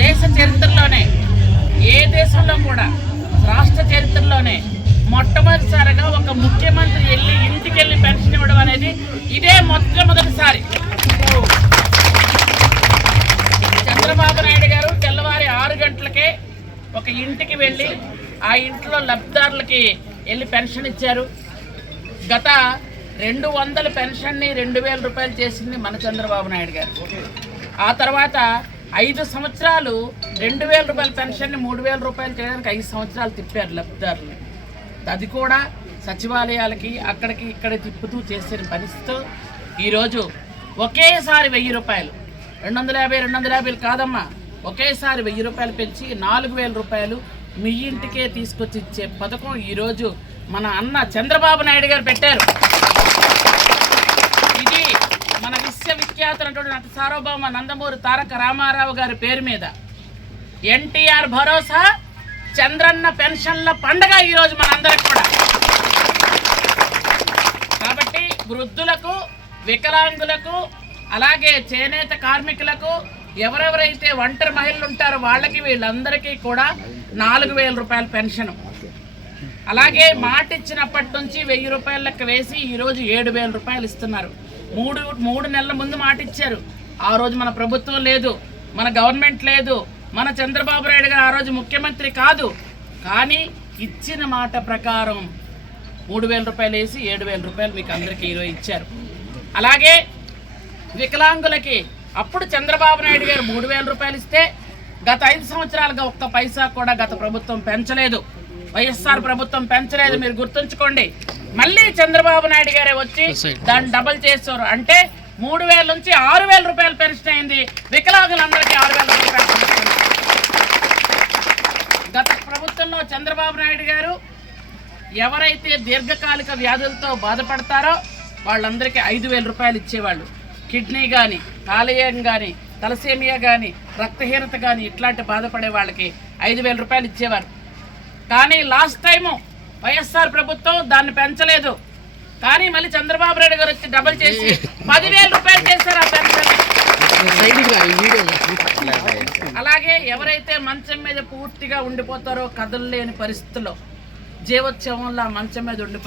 దేశ చరిత్రలోనే ఏ దేశంలో కూడా రాష్ట్ర చరిత్రలోనే మొట్టమొదటిసారిగా ఒక ముఖ్యమంత్రి వెళ్ళి ఇంటికి వెళ్ళి పెన్షన్ ఇవ్వడం అనేది ఇదే మొట్టమొదటిసారి. చంద్రబాబు నాయుడు గారు తెల్లవారి ఆరు గంటలకే ఒక ఇంటికి వెళ్ళి ఆ ఇంట్లో లబ్ధిదారులకి వెళ్ళి పెన్షన్ ఇచ్చారు. గత రెండు వందల పెన్షన్ని రెండు వేల రూపాయలు చేసింది మన చంద్రబాబు నాయుడు గారు. ఆ తర్వాత ఐదు సంవత్సరాలు రెండు వేల రూపాయల పెన్షన్ని మూడు వేల రూపాయలు చేయడానికి ఐదు సంవత్సరాలు తిప్పారు లబ్ధిదారులు. అది కూడా సచివాలయాలకి అక్కడికి ఇక్కడ తిప్పుతూ చేసిన పరిస్థితులు ఈరోజు ఒకేసారి వెయ్యి రూపాయలు. రెండు వందల యాభై రెండు వందల యాభైలు కాదమ్మా. ఒకేసారి వెయ్యి రూపాయలు పెంచి నాలుగు వేల రూపాయలు మీ ఇంటికే తీసుకొచ్చి ఇచ్చే పథకం ఈరోజు మన అన్న చంద్రబాబు నాయుడు గారు పెట్టారు ఇది మన విశ్వవిఖ్యాతులైనటువంటి నట సార్వభౌమ నందమూరి తారక రామారావు గారి పేరు మీద ఎన్టీఆర్ భరోసా చంద్రన్న పెన్షన్ల పండగ ఈరోజు మనందరికి కూడా. కాబట్టి వృద్ధులకు వికలాంగులకు అలాగే చేనేత కార్మికులకు ఎవరెవరైతే ఒంటరి మహిళలు ఉంటారో వాళ్ళకి వీళ్ళందరికీ కూడా నాలుగు వేల రూపాయల పెన్షన్. అలాగే మాట ఇచ్చినప్పటి నుంచి వెయ్యి రూపాయల లెక్క వేసి ఈరోజు ఏడు వేల రూపాయలు ఇస్తున్నారు. మూడు మూడు నెలల ముందు మాట ఇచ్చారు ఆ రోజు మన ప్రభుత్వం లేదు మన గవర్నమెంట్ లేదు మన చంద్రబాబు నాయుడు గారు ఆ రోజు ముఖ్యమంత్రి కాదు. కానీ ఇచ్చిన మాట ప్రకారం మూడు వేల రూపాయలు వేసి ఏడు వేల రూపాయలు మీకు అందరికీ ఈరోజు ఇచ్చారు. అలాగే వికలాంగులకి అప్పుడు చంద్రబాబు నాయుడు గారు మూడు వేల రూపాయలు ఇస్తే గత ఐదు సంవత్సరాలుగా ఒక్క పైసా కూడా గత ప్రభుత్వం పెంచలేదు. వైఎస్ఆర్ ప్రభుత్వం పెంచలేదు. మీరు గుర్తుంచుకోండి మళ్ళీ చంద్రబాబు నాయుడు గారే వచ్చి దాన్ని డబల్ చేస్తారు అంటే మూడు వేల నుంచి ఆరు వేల రూపాయలు పెన్షన్ అయింది. వికలాంగులందరికీ ఆరు వేల రూపాయలు. గత ప్రభుత్వంలో చంద్రబాబు నాయుడు గారు ఎవరైతే దీర్ఘకాలిక వ్యాధులతో బాధపడతారో వాళ్ళందరికీ ఐదు వేల రూపాయలు ఇచ్చేవాళ్ళు. కిడ్నీ కానీ కాలేయం కానీ తలసేమియా కానీ రక్తహీనత కానీ ఇట్లాంటి బాధపడే వాళ్ళకి ఐదు వేల రూపాయలు ఇచ్చేవారు. కానీ లాస్ట్ టైము వైఎస్ఆర్ ప్రభుత్వం దాన్ని పెంచలేదు. కానీ మళ్ళీ చంద్రబాబు నాయుడు గారు వచ్చి డబల్ చేసి పదివేల రూపాయలు చేశారు ఆ పెన్షన్. అలాగే ఎవరైతే మంచం మీద పూర్తిగా ఉండిపోతారో కదలలేని పరిస్థితుల్లో జీవోత్సవంలో ఆ మంచం మీద ఉండిపోయి